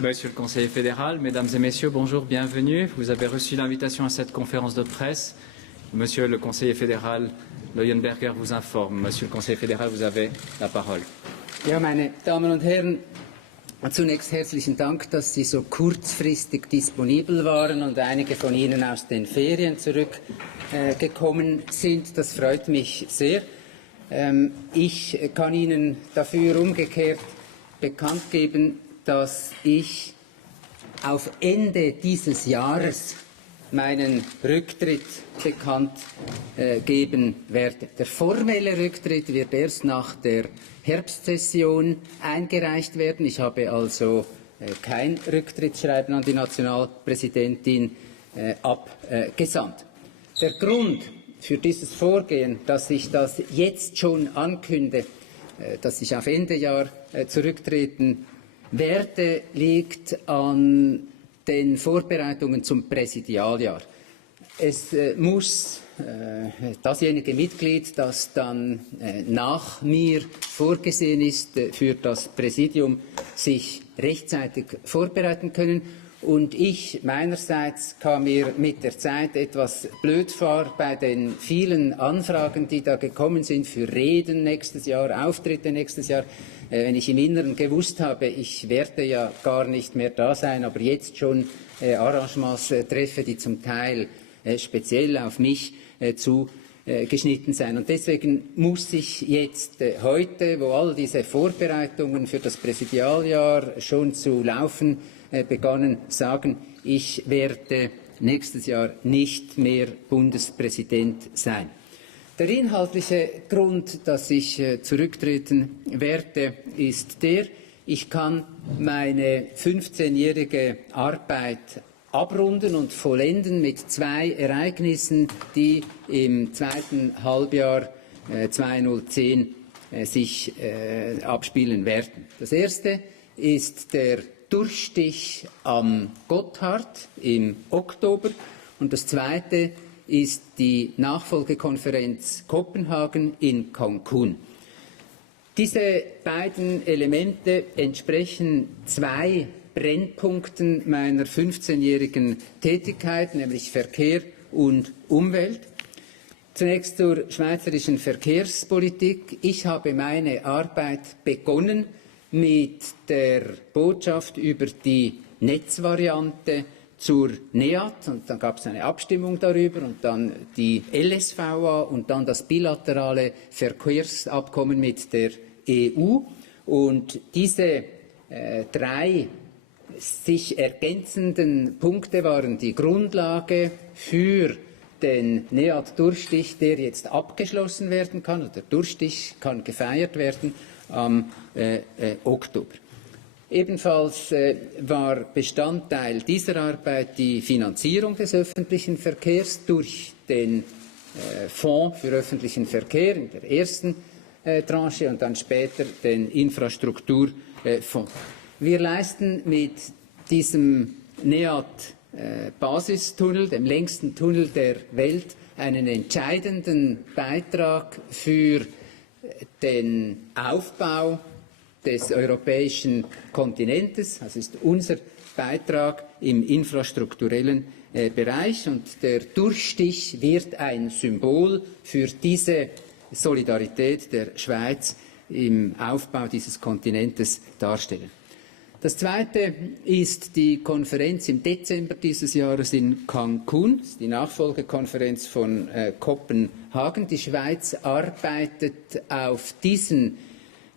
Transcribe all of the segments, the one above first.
Monsieur le conseiller fédéral, mesdames et messieurs, bonjour, bienvenue. Vous avez reçu l'invitation à cette conférence de presse. Monsieur le conseiller fédéral Leuenberger vous informe. Monsieur le conseiller fédéral, vous avez la parole. Ja, meine Damen und Herren, zunächst herzlichen Dank, dass Sie so kurzfristig disponibel waren und einige von Ihnen aus den Ferien zurückgekommen sind. Das freut mich sehr. Ich kann Ihnen dafür umgekehrt bekannt geben, dass ich auf Ende dieses Jahres meinen Rücktritt bekannt geben werde. Der formelle Rücktritt wird erst nach der Herbstsession eingereicht werden. Ich habe also kein Rücktrittsschreiben an die Nationalpräsidentin abgesandt. Der Grund für dieses Vorgehen, dass ich das jetzt schon ankündige, dass ich auf Ende Jahr zurücktreten werde, liegt an den Vorbereitungen zum Präsidialjahr. Es muss dasjenige Mitglied, das dann nach mir vorgesehen ist, für das Präsidium sich rechtzeitig vorbereiten können. Und ich meinerseits kam mir mit der Zeit etwas blöd vor bei den vielen Anfragen, die da gekommen sind für Reden nächstes Jahr, Auftritte nächstes Jahr. Wenn ich im Inneren gewusst habe, ich werde ja gar nicht mehr da sein, aber jetzt schon Arrangements treffe, die zum Teil speziell auf mich zugeschnitten sein. Und deswegen muss ich jetzt heute, wo all diese Vorbereitungen für das Präsidialjahr schon zu laufen begonnen, sagen, ich werde nächstes Jahr nicht mehr Bundespräsident sein. Der inhaltliche Grund, dass ich zurücktreten werde, ist der, ich kann meine 15-jährige Arbeit abrunden und vollenden mit zwei Ereignissen, die im zweiten Halbjahr 2010 sich abspielen werden. Das erste ist der Durchstich am Gotthard im Oktober und das zweite ist die Nachfolgekonferenz Kopenhagen in Cancun. Diese beiden Elemente entsprechen zwei Brennpunkten meiner 15-jährigen Tätigkeit, nämlich Verkehr und Umwelt. Zunächst zur schweizerischen Verkehrspolitik. Ich habe meine Arbeit begonnen mit der Botschaft über die Netzvariante zur NEAT und dann gab es eine Abstimmung darüber und dann die LSVA und dann das bilaterale Verkehrsabkommen mit der EU und diese drei sich ergänzenden Punkte waren die Grundlage für den NEAT-Durchstich, der jetzt abgeschlossen werden kann, oder der Durchstich kann gefeiert werden am Oktober. Ebenfalls war Bestandteil dieser Arbeit die Finanzierung des öffentlichen Verkehrs durch den Fonds für öffentlichen Verkehr in der ersten Tranche und dann später den Infrastrukturfonds. Wir leisten mit diesem NEAT-Basistunnel, dem längsten Tunnel der Welt, einen entscheidenden Beitrag für den Aufbau des europäischen Kontinentes. Das ist unser Beitrag im infrastrukturellen Bereich und der Durchstich wird ein Symbol für diese Solidarität der Schweiz im Aufbau dieses Kontinentes darstellen. Das zweite ist die Konferenz im Dezember dieses Jahres in Cancun, die Nachfolgekonferenz von Kopenhagen. Die Schweiz arbeitet auf diesen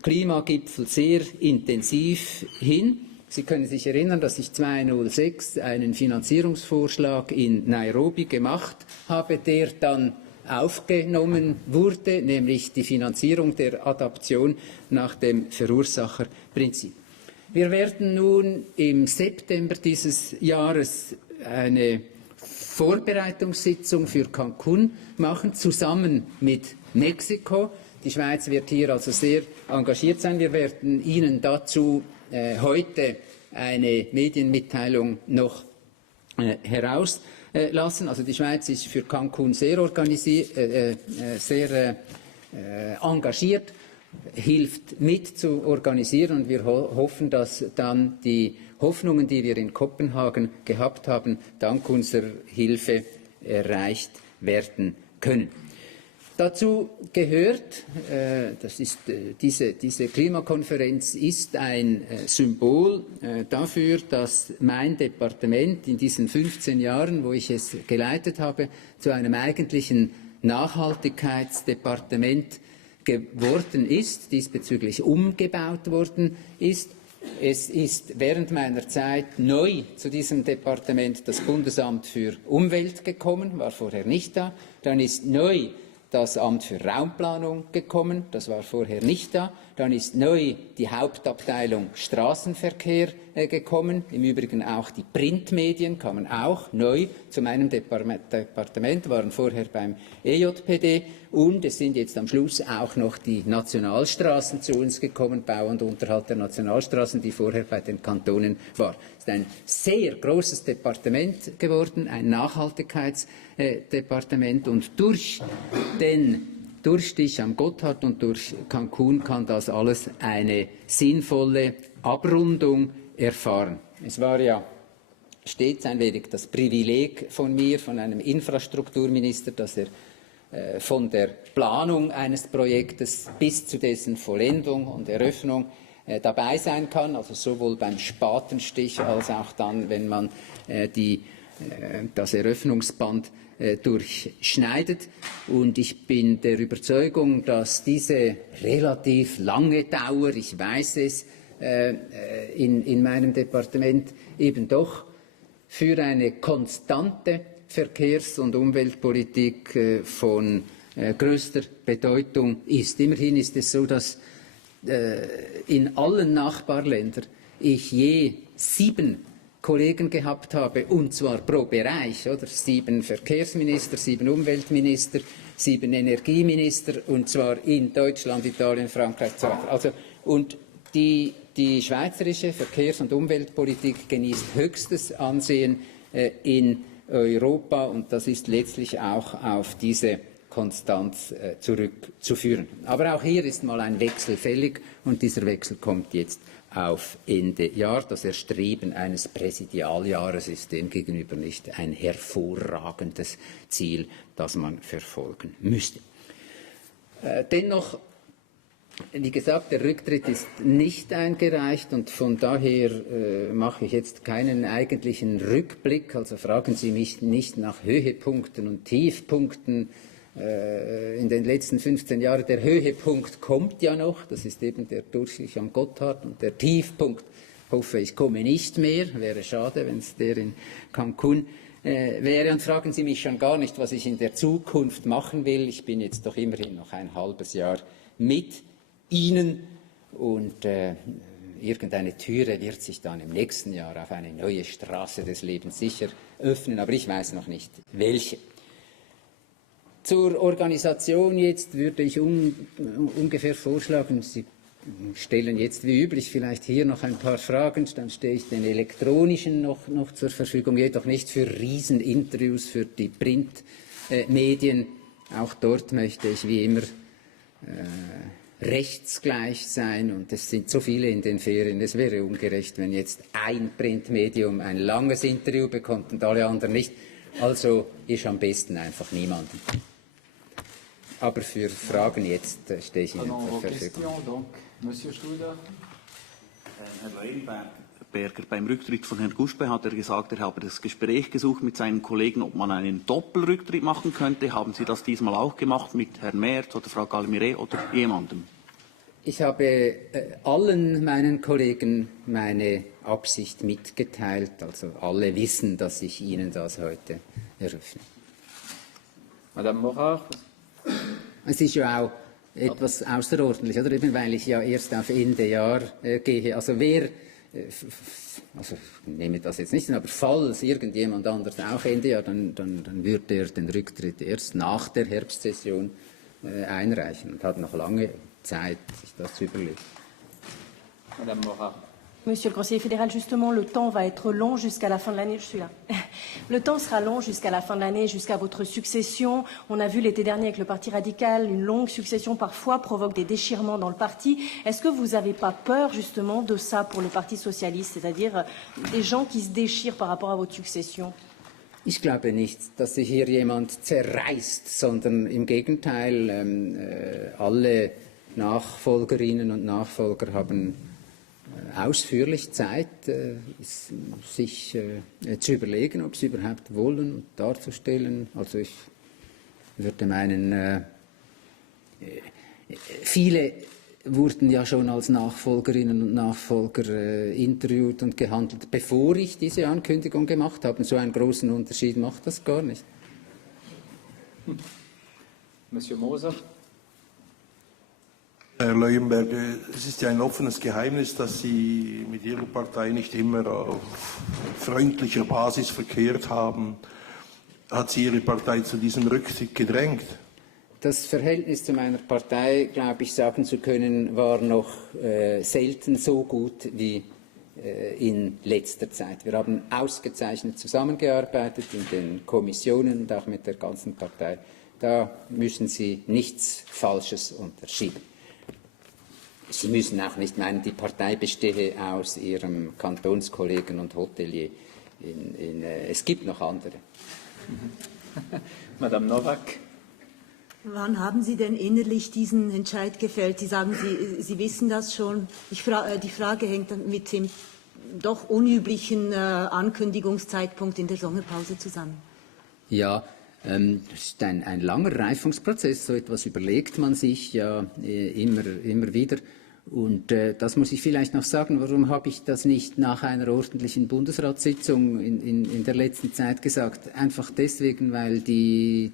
Klimagipfel sehr intensiv hin. Sie können sich erinnern, dass ich 2006 einen Finanzierungsvorschlag in Nairobi gemacht habe, der dann aufgenommen wurde, nämlich die Finanzierung der Adaption nach dem Verursacherprinzip. Wir werden nun im September dieses Jahres eine Vorbereitungssitzung für Cancun machen, zusammen mit Mexiko. Die Schweiz wird hier also sehr engagiert sein. Wir werden Ihnen dazu heute eine Medienmitteilung noch herauslassen. Also die Schweiz ist für Cancun sehr engagiert, hilft mit zu organisieren und wir hoffen, dass dann die Hoffnungen, die wir in Kopenhagen gehabt haben, dank unserer Hilfe erreicht werden können. Dazu gehört, diese Klimakonferenz ist ein Symbol dafür, dass mein Departement in diesen 15 Jahren, wo ich es geleitet habe, zu einem eigentlichen Nachhaltigkeitsdepartement geworden ist, diesbezüglich umgebaut worden ist. Es ist während meiner Zeit neu zu diesem Departement das Bundesamt für Umwelt gekommen, war vorher nicht da. Dann ist neu das Amt für Raumplanung gekommen, das war vorher nicht da. Dann ist neu die Hauptabteilung Straßenverkehr gekommen. Im Übrigen auch die Printmedien kamen auch neu zu meinem Departement, waren vorher beim EJPD. Und es sind jetzt am Schluss auch noch die Nationalstraßen zu uns gekommen, Bau und Unterhalt der Nationalstraßen, die vorher bei den Kantonen war. Es ist ein sehr großes Departement geworden, ein Nachhaltigkeitsdepartement. Und durch den Durchstich am Gotthard und durch Cancun kann das alles eine sinnvolle Abrundung erfahren. Es war ja stets ein wenig das Privileg von mir, von einem Infrastrukturminister, dass er von der Planung eines Projektes bis zu dessen Vollendung und Eröffnung dabei sein kann, also sowohl beim Spatenstich als auch dann, wenn man das Eröffnungsband durchschneidet. Und ich bin der Überzeugung, dass diese relativ lange Dauer, ich weiß es, in meinem Departement eben doch für eine konstante Verkehrs- und Umweltpolitik von größter Bedeutung ist. Immerhin ist es so, dass in allen Nachbarländern ich je 7 Kollegen gehabt habe, und zwar pro Bereich, oder? 7 Verkehrsminister, 7 Umweltminister, 7 Energieminister, und zwar in Deutschland, Italien, Frankreich, so weiter. Also, und die schweizerische Verkehrs- und Umweltpolitik genießt höchstes Ansehen in Europa, und das ist letztlich auch auf diese Konstanz zurückzuführen. Aber auch hier ist mal ein Wechsel fällig, und dieser Wechsel kommt jetzt auf Ende Jahr. Das Erstreben eines Präsidialjahres ist demgegenüber nicht ein hervorragendes Ziel, das man verfolgen müsste. Dennoch, wie gesagt, der Rücktritt ist nicht eingereicht, und von daher mache ich jetzt keinen eigentlichen Rückblick. Also fragen Sie mich nicht nach Höhepunkten und Tiefpunkten in den letzten 15 Jahren. Der Höhepunkt kommt ja noch, das ist eben der Durchstich am Gotthard, und der Tiefpunkt, hoffe ich, komme nicht mehr. Wäre schade, wenn es der in Cancun wäre. Und fragen Sie mich schon gar nicht, was ich in der Zukunft machen will. Ich bin jetzt doch immerhin noch ein halbes Jahr mit Ihnen, und irgendeine Türe wird sich dann im nächsten Jahr auf eine neue Straße des Lebens sicher öffnen, aber ich weiß noch nicht welche. Zur Organisation jetzt würde ich ungefähr vorschlagen, Sie stellen jetzt wie üblich vielleicht hier noch ein paar Fragen, dann stehe ich den elektronischen noch zur Verfügung, jedoch nicht für Rieseninterviews für die Printmedien. Auch dort möchte ich wie immer rechtsgleich sein, und es sind so viele in den Ferien. Es wäre ungerecht, wenn jetzt ein Printmedium ein langes Interview bekommt und alle anderen nicht. Also ist am besten einfach niemanden. Aber für Fragen jetzt stehe ich Ihnen zur Verfügung. Monsieur Studer. Herr Leuenberger, beim Rücktritt von Herrn Guspe hat er gesagt, er habe das Gespräch gesucht mit seinen Kollegen, ob man einen Doppelrücktritt machen könnte. Haben Sie das diesmal auch gemacht mit Herrn Merz oder Frau Gallimire oder jemandem? Ich habe allen meinen Kollegen meine Absicht mitgeteilt. Also alle wissen, dass ich Ihnen das heute eröffne. Madame Morard. Es ist ja auch etwas außerordentlich, oder? Eben weil ich ja erst auf Ende Jahr gehe. Also ich nehme das jetzt nicht, aber falls irgendjemand anders auch Ende Jahr, dann würde er den Rücktritt erst nach der Herbstsession einreichen und hat noch lange Zeit, sich das zu überlegen. Madame Morard. Monsieur le conseiller fédéral, justement, le temps va être long jusqu'à la fin de l'année. Je suis là. Le temps sera long jusqu'à la fin de l'année, jusqu'à votre succession. On a vu l'été dernier avec le Parti radical, une longue succession parfois provoque des déchirements dans le parti. Est-ce que vous n'avez pas peur, justement, de ça pour le Parti socialiste, c'est-à-dire des gens qui se déchirent par rapport à votre succession? Ich glaube nicht, dass sich hier jemand zerreißt, sondern im Gegenteil, alle Nachfolgerinnen und Nachfolger haben ausführlich Zeit, sich zu überlegen, ob sie überhaupt wollen und darzustellen. Also ich würde meinen, viele wurden ja schon als Nachfolgerinnen und Nachfolger interviewt und gehandelt, bevor ich diese Ankündigung gemacht habe. So einen großen Unterschied macht das gar nicht. Monsieur Moser. Herr Leuenberger, es ist ja ein offenes Geheimnis, dass Sie mit Ihrer Partei nicht immer auf freundlicher Basis verkehrt haben. Hat Sie Ihre Partei zu diesem Rückzug gedrängt? Das Verhältnis zu meiner Partei, glaube ich, sagen zu können, war noch selten so gut wie in letzter Zeit. Wir haben ausgezeichnet zusammengearbeitet in den Kommissionen und auch mit der ganzen Partei. Da müssen Sie nichts Falsches unterschieben. Sie müssen auch nicht meinen, die Partei bestehe aus Ihrem Kantonskollegen und Hotelier. Es gibt noch andere. Madame Nowak. Wann haben Sie denn innerlich diesen Entscheid gefällt? Sie sagen, Sie wissen das schon. Die Frage hängt dann mit dem doch unüblichen Ankündigungszeitpunkt in der Sommerpause zusammen. Ja, das ist ein langer Reifungsprozess. So etwas überlegt man sich ja immer wieder. Und das muss ich vielleicht noch sagen, warum habe ich das nicht nach einer ordentlichen Bundesratssitzung in der letzten Zeit gesagt? Einfach deswegen, weil die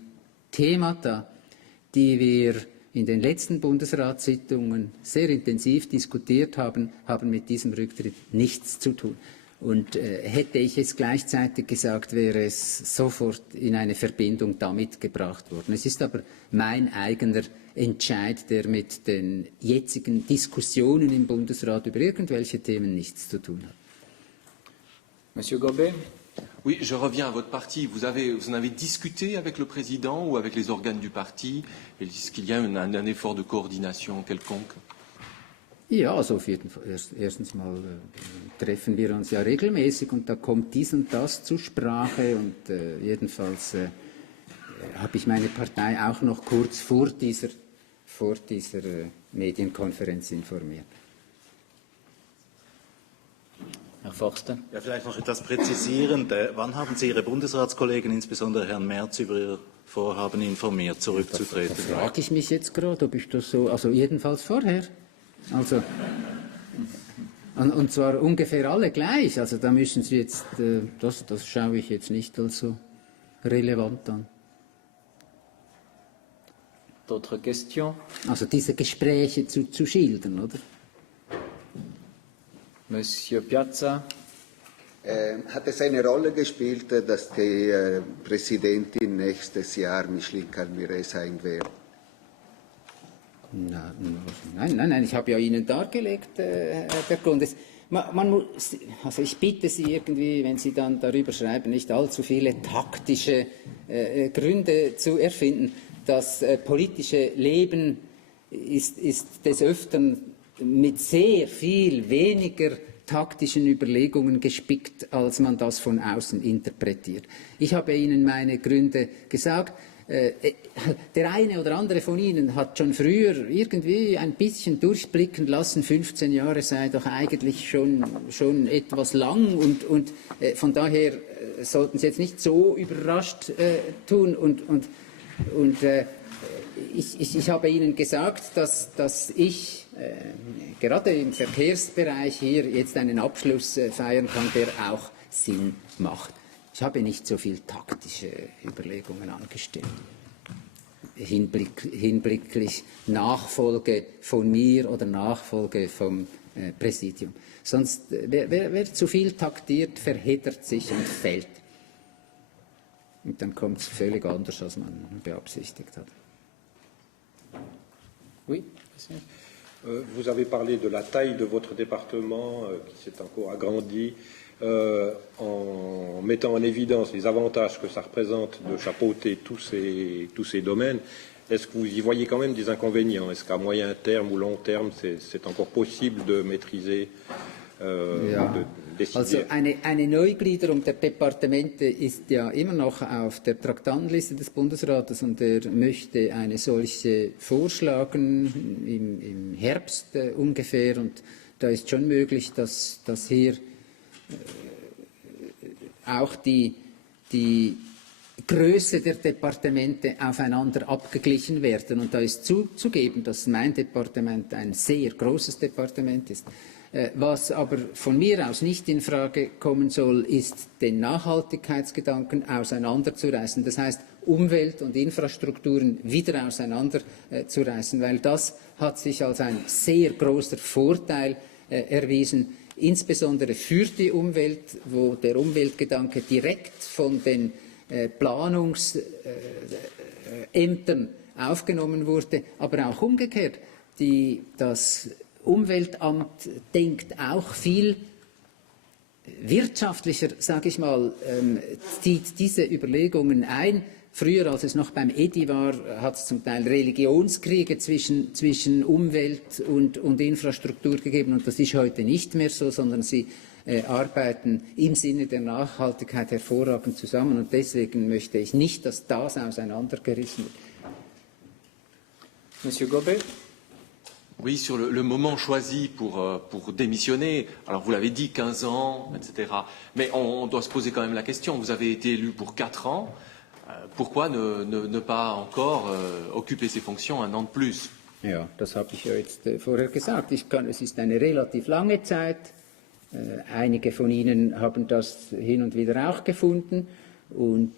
Themata, die wir in den letzten Bundesratssitzungen sehr intensiv diskutiert haben, haben mit diesem Rücktritt nichts zu tun. Und hätte ich es gleichzeitig gesagt, wäre es sofort in eine Verbindung damit gebracht worden. Es ist aber mein eigener Entscheid, der mit den jetzigen Diskussionen im Bundesrat über irgendwelche Themen nichts zu tun hat. Monsieur Gobet. Oui, je reviens à votre parti. Vous en avez discuté avec le président ou avec les organes du parti? Est-ce qu'il y a un effort de coordination quelconque? Ja, also auf jeden Fall. Erstens mal treffen wir uns ja regelmäßig und da kommt dies und das zur Sprache und jedenfalls habe ich meine Partei auch noch kurz vor dieser Medienkonferenz informiert. Herr Forster. Ja, vielleicht noch etwas präzisierend. Wann haben Sie Ihre Bundesratskollegen, insbesondere Herrn Merz, über Ihr Vorhaben informiert, zurückzutreten? Da frage ich mich jetzt gerade, ob ich das so, also jedenfalls vorher. Also, und zwar ungefähr alle gleich. Also da müssen Sie jetzt, das schaue ich jetzt nicht als so relevant an. D'autres questions? Also diese Gespräche zu schildern, oder? Monsieur Piazza. Hat es eine Rolle gespielt, dass die Präsidentin nächstes Jahr Micheline Calmire sein wird? Nein, ich habe ja Ihnen dargelegt, der Grund ist, also ich bitte Sie irgendwie, wenn Sie dann darüber schreiben, nicht allzu viele taktische Gründe zu erfinden. Das politische Leben ist des Öfteren mit sehr viel weniger taktischen Überlegungen gespickt, als man das von außen interpretiert. Ich habe Ihnen meine Gründe gesagt. Der eine oder andere von Ihnen hat schon früher irgendwie ein bisschen durchblicken lassen, 15 Jahre sei doch eigentlich schon etwas lang und von daher sollten Sie jetzt nicht so überrascht tun und ich habe Ihnen gesagt, dass ich gerade im Verkehrsbereich hier jetzt einen Abschluss feiern kann, der auch Sinn macht. Ich habe nicht so viel taktische Überlegungen angestellt. Hinblicklich Nachfolge von mir oder Nachfolge vom Präsidium. Sonst, wer zu viel taktiert, verheddert sich und fällt. Und dann kommt es völlig anders, als man beabsichtigt hat. Oui, Vous avez parlé de la taille de votre département qui s'est encore agrandi en mettant en évidence les avantages que ça représente de chapeauter tous ces domaines. Est-ce que vous y voyez quand même des inconvénients? Est-ce qu'à moyen terme ou long terme, c'est encore possible de maîtriser, de décider? Also eine Neugliederung der Departemente ist ja immer noch auf der Traktandenliste des Bundesrates und er möchte eine solche vorschlagen im Herbst ungefähr und da ist schon möglich, dass hier auch die Größe der Departemente aufeinander abgeglichen werden. Und da ist zuzugeben, dass mein Departement ein sehr großes Departement ist. Was aber von mir aus nicht in Frage kommen soll, ist, den Nachhaltigkeitsgedanken auseinanderzureißen. Das heißt, Umwelt und Infrastrukturen wieder auseinanderzureißen, weil das hat sich als ein sehr großer Vorteil erwiesen, insbesondere für die Umwelt, wo der Umweltgedanke direkt von den Planungsämtern aufgenommen wurde, aber auch umgekehrt. Das Umweltamt denkt auch viel wirtschaftlicher, sage ich mal, zieht diese Überlegungen ein. Früher, als es noch beim EDI war, hat es zum Teil Religionskriege zwischen Umwelt und Infrastruktur gegeben und das ist heute nicht mehr so, sondern sie arbeiten im Sinne der Nachhaltigkeit hervorragend zusammen und deswegen möchte ich nicht, dass das auseinandergerissen wird. Monsieur Gobet? Oui, sur le moment choisi pour démissionner, alors vous l'avez dit, 15 ans, etc. Mais on doit se poser quand même la question, vous avez été élu pour 4 ans, pourquoi ne pas encore occuper ces fonctions un an de plus? Ja, das habe ich ja jetzt vorher gesagt. Es ist eine relativ lange Zeit. Einige von Ihnen haben das hin und wieder auch gefunden. Und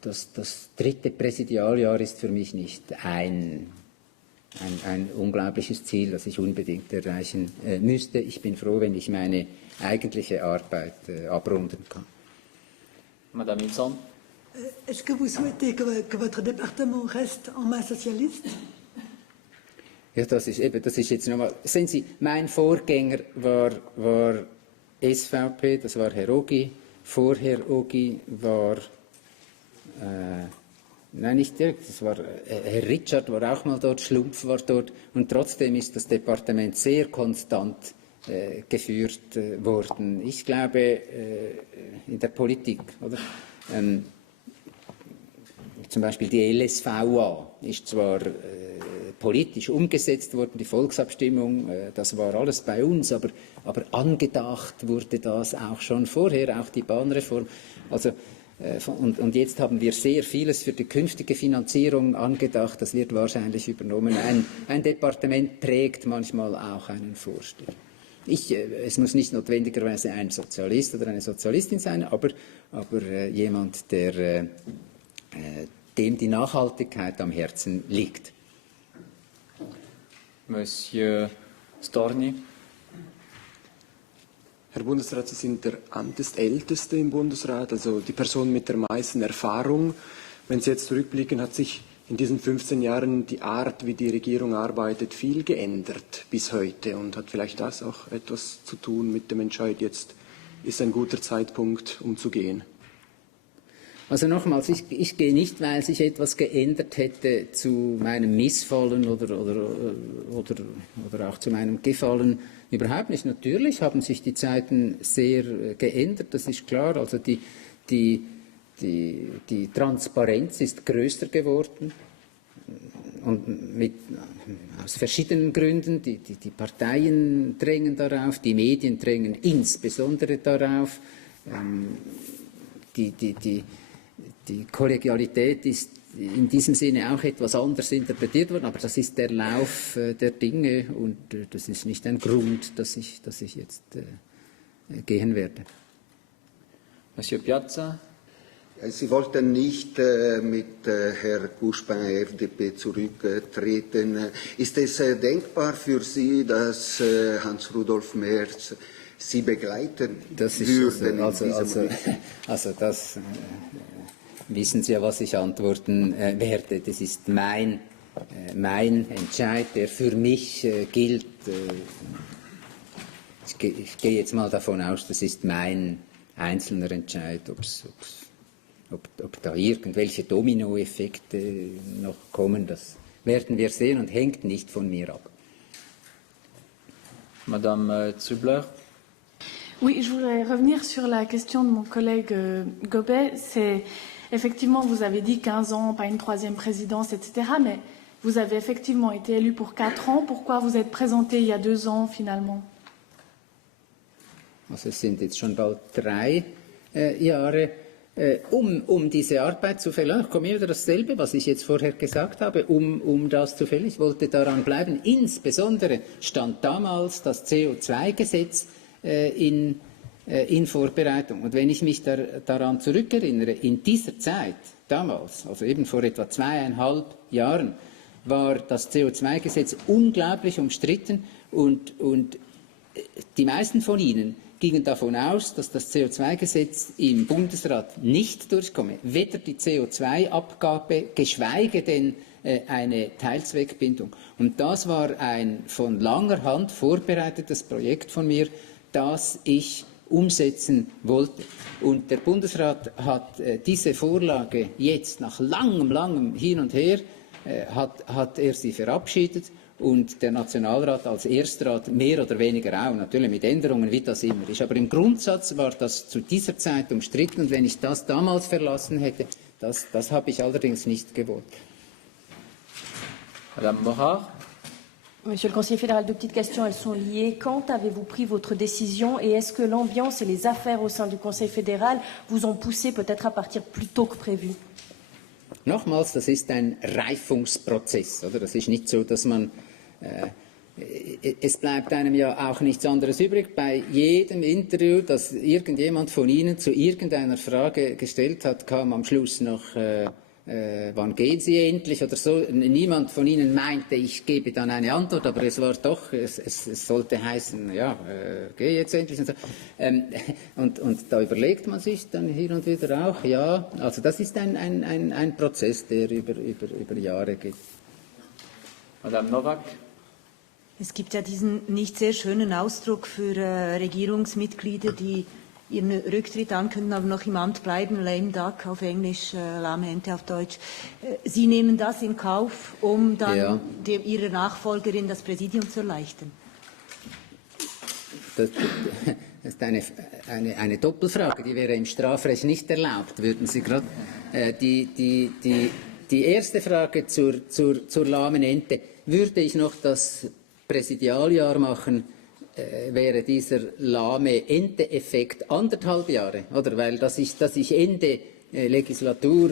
das dritte Präsidialjahr ist für mich nicht ein unglaubliches Ziel, das ich unbedingt erreichen müsste. Ich bin froh, wenn ich meine eigentliche Arbeit abrunden kann. Madame Ilson. Est-ce que vous souhaitez que votre département reste en main socialiste? Ja, das ist jetzt nochmal. Sehen Sie, mein Vorgänger war SVP, das war Herr Ogi. Vorher Ogi war, nein, nicht direkt, das war Herr Richard, war auch mal dort, Schlumpf war dort. Und trotzdem ist das Departement sehr konstant geführt worden. Ich glaube, in der Politik, oder? Zum Beispiel die LSVA ist zwar politisch umgesetzt worden, die Volksabstimmung, das war alles bei uns, aber angedacht wurde das auch schon vorher, auch die Bahnreform. Also, und jetzt haben wir sehr vieles für die künftige Finanzierung angedacht, das wird wahrscheinlich übernommen. Ein Departement prägt manchmal auch einen Vorsteher. Es muss nicht notwendigerweise ein Sozialist oder eine Sozialistin sein, aber jemand, dem die Nachhaltigkeit am Herzen liegt. Monsieur Storni. Herr Bundesrat, Sie sind der Amtälteste im Bundesrat, also die Person mit der meisten Erfahrung. Wenn Sie jetzt zurückblicken, hat sich in diesen 15 Jahren die Art, wie die Regierung arbeitet, viel geändert bis heute und hat vielleicht das auch etwas zu tun mit dem Entscheid, jetzt ist ein guter Zeitpunkt, um zu gehen? Also nochmals, ich gehe nicht, weil sich etwas geändert hätte zu meinem Missfallen oder auch zu meinem Gefallen. Überhaupt nicht. Natürlich haben sich die Zeiten sehr geändert, das ist klar. Also die Transparenz ist größer geworden und aus verschiedenen Gründen. Die Parteien drängen darauf, die Medien drängen insbesondere darauf. Die Kollegialität ist in diesem Sinne auch etwas anders interpretiert worden, aber das ist der Lauf der Dinge und das ist nicht ein Grund, dass ich jetzt gehen werde. Monsieur Piazza. Sie wollten nicht mit Herrn Guspin, FDP, zurücktreten. Ist es denkbar für Sie, dass Hans-Rudolf Merz Sie begleiten würden? Also das wissen Sie ja, was ich antworten werde. Das ist mein mein Entscheid, der für mich gilt. Ich gehe jetzt mal davon aus, das ist mein einzelner Entscheid, ob da irgendwelche Dominoeffekte noch kommen, das werden wir sehen und hängt nicht von mir ab. Madame Zübler. Oui, je voudrais revenir sur la question de mon collègue Gobet. C'est effectivement, vous avez dit 15 ans, pas une troisième présidence, etc. Mais vous avez effectivement été élu pour 4 ans. Pourquoi vous êtes présenté il y a 2 ans finalement? Also es sind jetzt schon bald 3 Jahre, um diese Arbeit zu verlängern. Ich komme wieder dasselbe, was ich jetzt vorher gesagt habe, um das zu verlängern. Ich wollte daran bleiben. Insbesondere stand damals das CO2-Gesetz in Vorbereitung. Und wenn ich mich daran zurückerinnere, in dieser Zeit, damals, also eben vor etwa 2,5 Jahren, war das CO2-Gesetz unglaublich umstritten und die meisten von Ihnen gingen davon aus, dass das CO2-Gesetz im Bundesrat nicht durchkomme. Weder die CO2-Abgabe, geschweige denn eine Teilzweckbindung. Und das war ein von langer Hand vorbereitetes Projekt von mir, das ich umsetzen wollte. Und der Bundesrat hat diese Vorlage jetzt nach langem Hin und Her, hat er sie verabschiedet. Und der Nationalrat als Erstrat mehr oder weniger auch, natürlich mit Änderungen, wie das immer ist. Aber im Grundsatz war das zu dieser Zeit umstritten. Und wenn ich das damals verlassen hätte, das habe ich allerdings nicht gewollt. Madame Morar. Monsieur le conseiller fédéral, 2 petites questions, elles sont liées. Quand avez-vous pris votre décision et est-ce que l'ambiance et les affaires au sein du Conseil fédéral vous ont poussé peut-être à partir plus tôt que prévu? Nochmals, das ist ein Reifungsprozess. Oder? Das ist nicht so, dass man... es bleibt einem ja auch nichts anderes übrig. Bei jedem Interview, das irgendjemand von Ihnen zu irgendeiner Frage gestellt hat, kam am Schluss noch, wann gehen Sie endlich oder so. Niemand von Ihnen meinte, ich gebe dann eine Antwort, aber es war doch, es sollte heißen, ja, geh jetzt endlich. Und, so. Und da überlegt man sich dann hier und wieder auch, ja, also das ist ein Prozess, der über Jahre geht. Madame Novak. Es gibt ja diesen nicht sehr schönen Ausdruck für Regierungsmitglieder, die ihren Rücktritt ankündigen, aber noch im Amt bleiben, lame duck auf Englisch, lahme Ente auf Deutsch. Sie nehmen das in Kauf, um dann Ihrer Nachfolgerin das Präsidium zu erleichtern? Das ist eine Doppelfrage, die wäre im Strafrecht nicht erlaubt, würden Sie gerade. Die erste Frage zur lahmen Ente. Würde ich noch das Präsidialjahr machen, wäre dieser lahme Ente-Effekt 1,5 Jahre, oder? Weil, dass ich Ende Legislatur,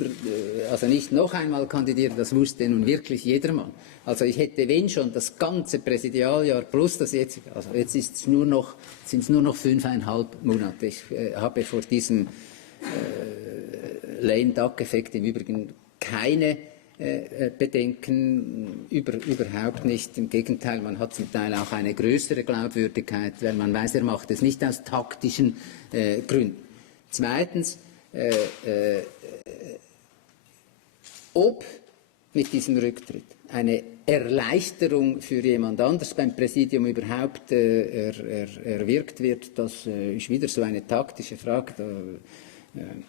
also nicht noch einmal kandidiere, das wusste nun wirklich jedermann. Also ich hätte, wenn schon, das ganze Präsidialjahr plus das jetzige, also jetzt sind es nur noch 5,5 Monate. Ich habe vor diesem Lame-Duck-Effekt im Übrigen keine Bedenken, überhaupt nicht. Im Gegenteil, man hat zum Teil auch eine größere Glaubwürdigkeit, weil man weiß, er macht es nicht aus taktischen Gründen. Zweitens, ob mit diesem Rücktritt eine Erleichterung für jemand anders beim Präsidium überhaupt erwirkt wird, das ist wieder so eine taktische Frage.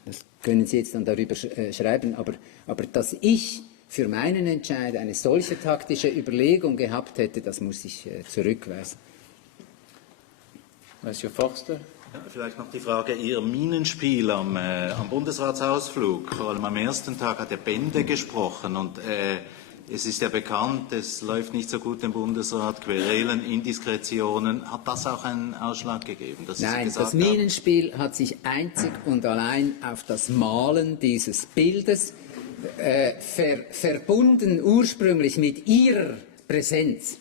Das können Sie jetzt dann darüber schreiben, aber dass ich für meinen Entscheid eine solche taktische Überlegung gehabt hätte, das muss ich zurückweisen. Monsieur Forster. Ja, vielleicht noch die Frage, Ihr Minenspiel am Bundesratsausflug, vor allem am ersten Tag hat der Bände gesprochen und es ist ja bekannt, es läuft nicht so gut im Bundesrat, Querelen, Indiskretionen. Hat das auch einen Ausschlag gegeben? Nein, das Minenspiel hat sich einzig und allein auf das Malen dieses Bildes verbunden ursprünglich mit Ihrer Präsenz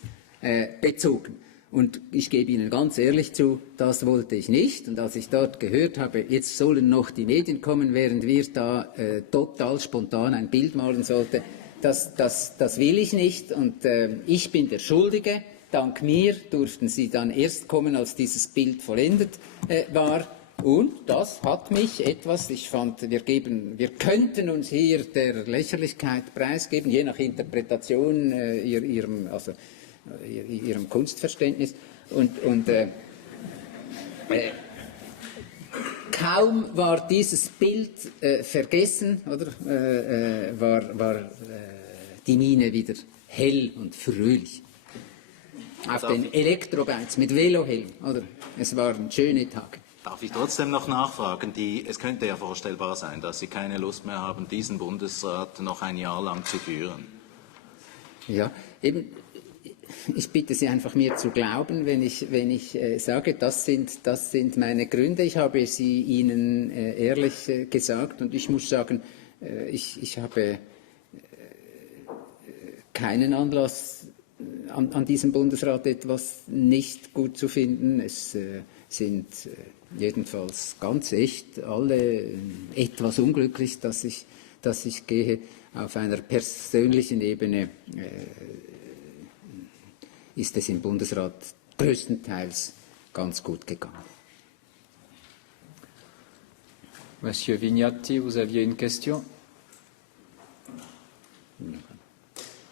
bezogen. Und ich gebe Ihnen ganz ehrlich zu, das wollte ich nicht. Und als ich dort gehört habe, jetzt sollen noch die Medien kommen, während wir da total spontan ein Bild malen sollten, das will ich nicht. Und ich bin der Schuldige. Dank mir durften Sie dann erst kommen, als dieses Bild vollendet war. Und das hat mich etwas, ich fand, wir könnten uns hier der Lächerlichkeit preisgeben, je nach Interpretation ihrem Kunstverständnis. Kaum war dieses Bild vergessen, oder, war die Mine wieder hell und fröhlich. Auf den Elektrobikes mit Velohelm, oder? Es waren schöne Tage. Darf ich trotzdem noch nachfragen? Es könnte ja vorstellbar sein, dass Sie keine Lust mehr haben, diesen Bundesrat noch ein Jahr lang zu führen. Ja, eben, ich bitte Sie einfach mir zu glauben, wenn ich sage, das sind meine Gründe. Ich habe sie Ihnen ehrlich gesagt und ich muss sagen, ich habe keinen Anlass, an diesem Bundesrat etwas nicht gut zu finden. Es sind jedenfalls ganz echt alle etwas unglücklich, dass ich gehe. Auf einer persönlichen Ebene ist es im Bundesrat größtenteils ganz gut gegangen. Monsieur Vignati, vous aviez une question?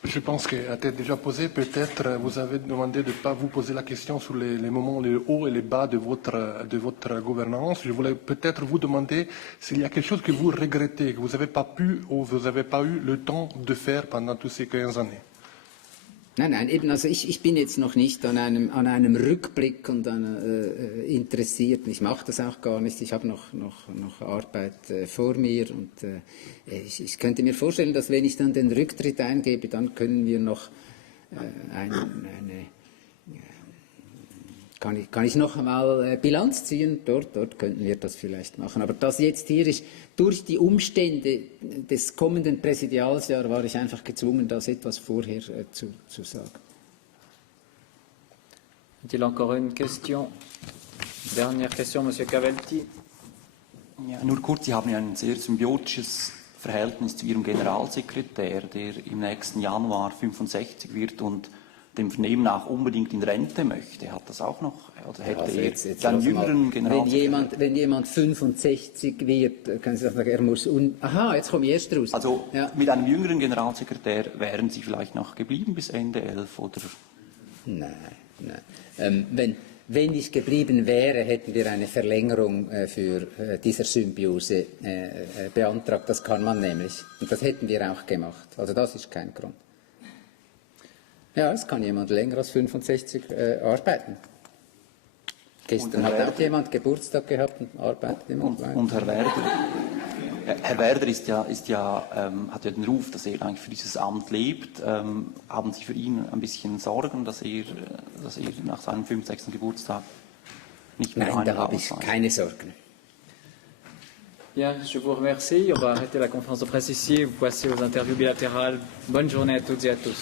Je pense qu'elle a été déjà posée. Peut-être vous avez demandé de ne pas vous poser la question sur les moments, les hauts et les bas de votre gouvernance. Je voulais peut-être vous demander s'il y a quelque chose que vous regrettez, que vous n'avez pas pu ou vous n'avez pas eu le temps de faire pendant toutes ces 15 années. Nein, eben, also ich bin jetzt noch nicht an einem Rückblick und interessiert. Ich mache das auch gar nicht. Ich habe noch Arbeit vor mir und ich könnte mir vorstellen, dass wenn ich dann den Rücktritt eingebe, dann können wir noch kann ich noch einmal Bilanz ziehen. Dort könnten wir das vielleicht machen. Aber das jetzt hier ist, durch die Umstände des kommenden Präsidialsjahres war ich einfach gezwungen, das etwas vorher zu sagen. Est-il encore une question? Dernière question, Monsieur Cavalti. Ja, nur kurz, Sie haben ja ein sehr symbiotisches Verhältnis zu Ihrem Generalsekretär, der im nächsten Januar 65 wird und dem Vernehmen nach unbedingt in Rente möchte. Hat das auch noch, oder hätte also er einen jüngeren Generalsekretär? Wenn jemand 65 wird, können Sie sagen, er muss... Aha, jetzt komme ich erst raus. Also ja. Mit einem jüngeren Generalsekretär wären Sie vielleicht noch geblieben bis Ende 11, oder? Nein. Wenn ich geblieben wäre, hätten wir eine Verlängerung für dieser Symbiose beantragt. Das kann man nämlich. Und das hätten wir auch gemacht. Also das ist kein Grund. Ja, es kann jemand länger als 65 arbeiten. Gestern hat auch jemand Geburtstag gehabt und arbeitet immer. Und Herr Werder hat ja den Ruf, dass er eigentlich für dieses Amt lebt. Haben Sie für ihn ein bisschen Sorgen, dass er nach seinem 65. Geburtstag nicht mehr Nein, da habe ich keine Sorgen. Bien, je vous remercie. On va arrêter la conférence de presse ici. Vous passez aux interviews bilatérales. Bonne journée à toutes et à tous.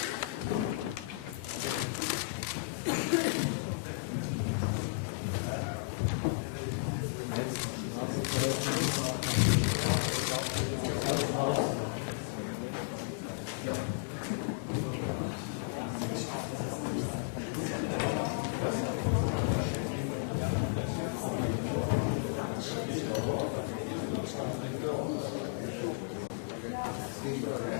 Thank you.